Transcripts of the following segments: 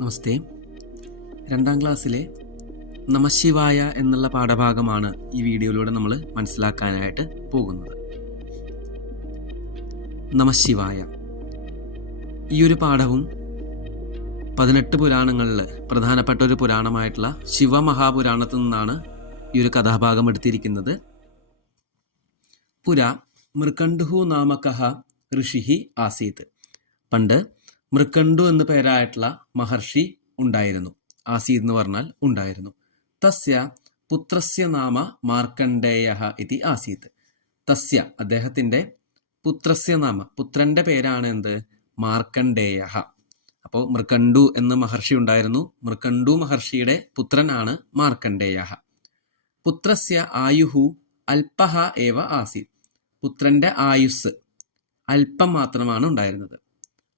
നമസ്തേ. രണ്ടാം ക്ലാസ്സിലെ നമശിവായ എന്നുള്ള പാഠഭാഗമാണ് ഈ വീഡിയോയിലൂടെ നമ്മൾ മനസ്സിലാക്കാനായിട്ട് പോകുന്നത്. നമശിവായ. ഈ ഒരു പാഠവും പതിനെട്ട് പുരാണങ്ങളിൽ പ്രധാനപ്പെട്ട ഒരു പുരാണമായിട്ടുള്ള ശിവമഹാപുരാണത്തിൽ നിന്നാണ് ഈ ഒരു കഥാഭാഗം എടുത്തിരിക്കുന്നത്. പുര മൃകണ്ഡുഹു നാമകഹ ഋഷിഹി ആസീത്. പണ്ട് മൃകണ്ഡു എന്ന പേരായിട്ടുള്ള മഹർഷി ഉണ്ടായിരുന്നു. ആസീത് എന്ന് പറഞ്ഞാൽ ഉണ്ടായിരുന്നു. തസ്യ പുത്രസ്യ നാമ മാർക്കണ്ഡേയ ഇതി ആസീത് തസ്യ അദ്ദേഹത്തിന്റെ പുത്രസ്യ നാമ പുത്രന്റെ പേരാണ് എന്ത്? മാർക്കണ്ഡേയ അപ്പോൾ മൃക്കണ്ടു എന്ന മഹർഷി ഉണ്ടായിരുന്നു. മൃക്കണ്ടു മഹർഷിയുടെ പുത്രനാണ് മാർക്കണ്ഡേയ പുത്രസ്യ ആയുഹു അല്പഹ ഏവ ആസീത് പുത്രന്റെ ആയുസ് അല്പം മാത്രമാണ് ഉണ്ടായിരുന്നത്.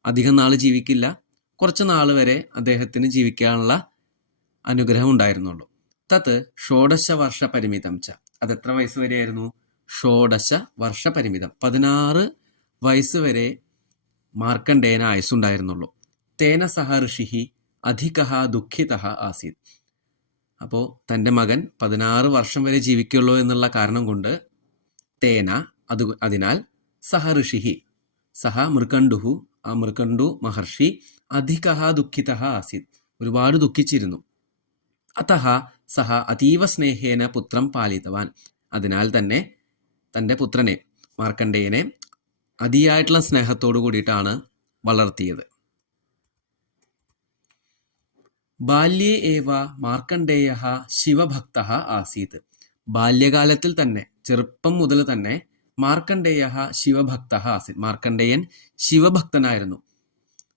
അധികം നാൾ ജീവിക്കില്ല. കുറച്ച് നാൾ വരെ അദ്ദേഹത്തിന് ജീവിക്കാനുള്ള അനുഗ്രഹം ഉണ്ടായിരുന്നുള്ളൂ. തത് ഷോഡശ വർഷ പരിമിതം ച. അത് എത്ര വയസ്സ് വരെയായിരുന്നു? ഷോഡശ വർഷ പരിമിതം. പതിനാറ് വയസ്സ് വരെ മാർക്കണ്ഡേയന ആയുസ്സുണ്ടായിരുന്നുള്ളൂ. തേന സഹ ഋഷിഹി അധിക ദുഃഖിത ആസീത്. അപ്പോൾ തന്റെ മകൻ പതിനാറ് വർഷം വരെ ജീവിക്കുള്ളൂ എന്നുള്ള കാരണം കൊണ്ട് തേന അത് അതിനാൽ സഹ ഋഷിഹി സഹ മൃകണ്ഡുഹു ആ മൃഗണ്ടു മഹർഷി അധിക ദുഃഖിത ആസിത്. ഒരുപാട് ദുഃഖിച്ചിരുന്നു. അതഹ സഹ അതീവ സ്നേഹേന പുത്രം പാലിതവാൻ. അതിനാൽ തന്നെ തന്റെ പുത്രനെ മാർക്കണ്ഡേയനെ അതിയായിട്ടുള്ള സ്നേഹത്തോടു കൂടിയിട്ടാണ് വളർത്തിയത്. ബാല്യേ ഏവ മാർക്കണ്ഡേയ ശിവഭക്ത ആസീത്. ബാല്യകാലത്തിൽ തന്നെ ചെറുപ്പം മുതൽ തന്നെ മാർക്കണ്ഡേയ ശിവഭക്ത ആസീത് മാർക്കണ്ഡേയൻ ശിവഭക്തനായിരുന്നു.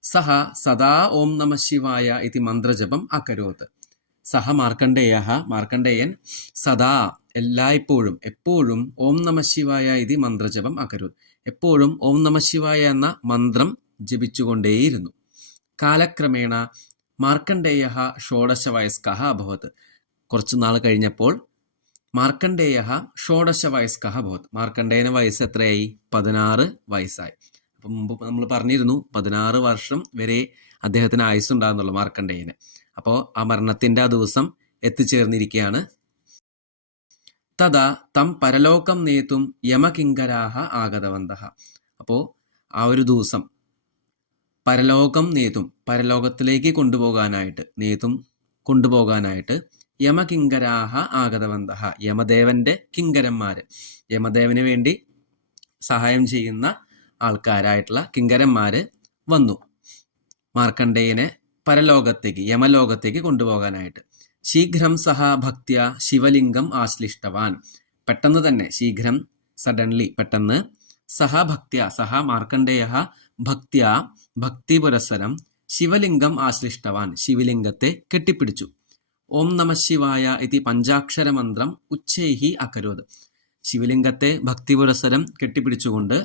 സഹ സദാ ഓം നമ ശിവായ ഇതി മന്ത്രജപം അകരോത്. സഹ മാർക്കണ്ഡേയ മാർക്കണ്ഡേയൻ സദാ എല്ലായ്പ്പോഴും എപ്പോഴും ഓം നമ ശിവായ ഇതി മന്ത്രജപം അകരോത്. എപ്പോഴും ഓം നമ ശിവായ എന്ന മന്ത്രം ജപിച്ചുകൊണ്ടേയിരുന്നു. കാലക്രമേണ മാർക്കണ്ഡേയ ഷോഡശ വയസ്ക അഭവത്. കുറച്ചു നാൾ കഴിഞ്ഞപ്പോൾ മാർക്കണ്ഡേയ ഷോഡശ വയസ്ക അഭവത് മാർക്കണ്ടേന വയസ്സ് എത്രയായി? പതിനാറ് വയസ്സായി. അപ്പം മുമ്പ് നമ്മൾ പറഞ്ഞിരുന്നു പതിനാറ് വർഷം വരെ അദ്ദേഹത്തിന് ആയുസ്സുണ്ടാകുന്നുള്ളു മാർക്കണ്ടേയന് അപ്പോൾ ആ മരണത്തിന്റെ ആ ദിവസം എത്തിച്ചേർന്നിരിക്കുകയാണ്. തഥാ തം പരലോകം നേത്തും യമകിങ്കരാഹ ആഗതവന്ത അപ്പോൾ ആ ഒരു ദിവസം പരലോകം നേതും പരലോകത്തിലേക്ക് കൊണ്ടുപോകാനായിട്ട് നേതും കൊണ്ടുപോകാനായിട്ട് യമകിങ്കരാഹ ആഗതവന്ത യമദേവന്റെ കിങ്കരന്മാര്. യമദേവന് വേണ്ടി സഹായം ചെയ്യുന്ന ആൾക്കാരായിട്ടുള്ള കിങ്കരന്മാര് വന്നു. മാർക്കണ്ഡേയനെ പരലോകത്തേക്ക് യമലോകത്തേക്ക് കൊണ്ടുപോകാനായിട്ട്. ശീഘ്രം സഹ ഭക്തിയ ശിവലിംഗം ആശ്ലിഷ്ടവാൻ. പെട്ടെന്ന് തന്നെ ശീഘ്രം സഡൻലി പെട്ടെന്ന് സഹ ഭക്തിയ സഹ മാർക്കണ്ഡേയ ഭക്ത്യ ഭക്തി പുരസ്സരം ശിവലിംഗം ആശ്ലിഷ്ടവാൻ ശിവലിംഗത്തെ കെട്ടിപ്പിടിച്ചു. ഓം നമ ശിവായ ഇതി പഞ്ചാക്ഷര മന്ത്രം ഉച്ചൈഹി അകരോത്. ശിവലിംഗത്തെ ഭക്തിപുരസരം കെട്ടിപ്പിടിച്ചുകൊണ്ട്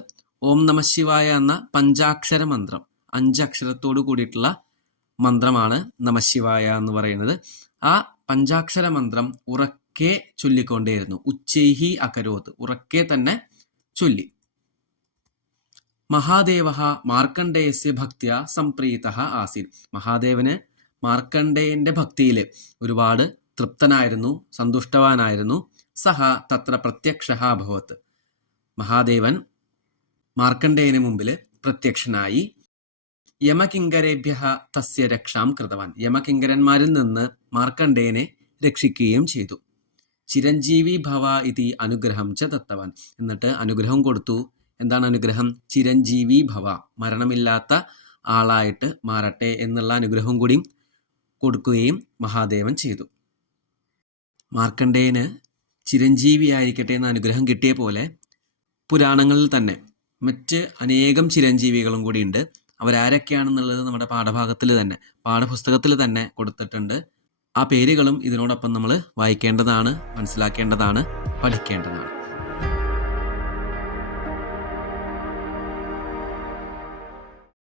ഓം നമ ശിവായ എന്ന പഞ്ചാക്ഷര മന്ത്രം അഞ്ചക്ഷരത്തോടു കൂടിയിട്ടുള്ള മന്ത്രമാണ് നമശിവായ എന്ന് പറയുന്നത്. ആ പഞ്ചാക്ഷര മന്ത്രം ഉറക്കെ ചൊല്ലിക്കൊണ്ടേയിരുന്നു. ഉച്ചൈഹി അകരോത് ഉറക്കെ തന്നെ ചൊല്ലി. മഹാദേവ മാർക്കണ്ഡേയസ്യ ഭക്തിയ സംപ്രീത ആസീൻ മഹാദേവന് മാർക്കണ്ഡേയന്റെ ഭക്തിയിൽ ഒരുപാട് തൃപ്തനായിരുന്നു സന്തുഷ്ടവാനായിരുന്നു. സഹ തത്ര പ്രത്യക്ഷ അഭവത്ത് മഹാദേവൻ മാർക്കണ്ഡേയന് മുമ്പിൽ പ്രത്യക്ഷനായി യമകിങ്കരേഭ്യ തസ്യ രക്ഷാം കൃതവാൻ. യമകിങ്കരന്മാരിൽ നിന്ന് മാർക്കണ്ഡേയനെ രക്ഷിക്കുകയും ചെയ്തു. ചിരഞ്ജീവി ഭവ ഇതി അനുഗ്രഹം ച തത്തവാൻ എന്നിട്ട് അനുഗ്രഹം കൊടുത്തു. എന്താണ് അനുഗ്രഹം? ചിരഞ്ജീവി ഭവ. മരണമില്ലാത്ത ആളായിട്ട് മാറട്ടെ എന്നുള്ള അനുഗ്രഹം കൂടി കൊടുക്കുകയും മഹാദേവൻ ചെയ്തു. മാർക്കണ്ഡേയന് ചിരഞ്ജീവി ആയിരിക്കട്ടെ എന്ന അനുഗ്രഹം കിട്ടിയ പോലെ പുരാണങ്ങളിൽ തന്നെ മറ്റ് അനേകം ചിരഞ്ജീവികളും കൂടിയുണ്ട് അവരാരൊക്കെയാണെന്നുള്ളത് നമ്മുടെ പാഠഭാഗത്തിൽ തന്നെ പാഠപുസ്തകത്തിൽ തന്നെ കൊടുത്തിട്ടുണ്ട്. ആ പേരുകളും ഇതിനോടൊപ്പം നമ്മൾ വായിക്കേണ്ടതാണ് മനസ്സിലാക്കേണ്ടതാണ് പഠിക്കേണ്ടതാണ്.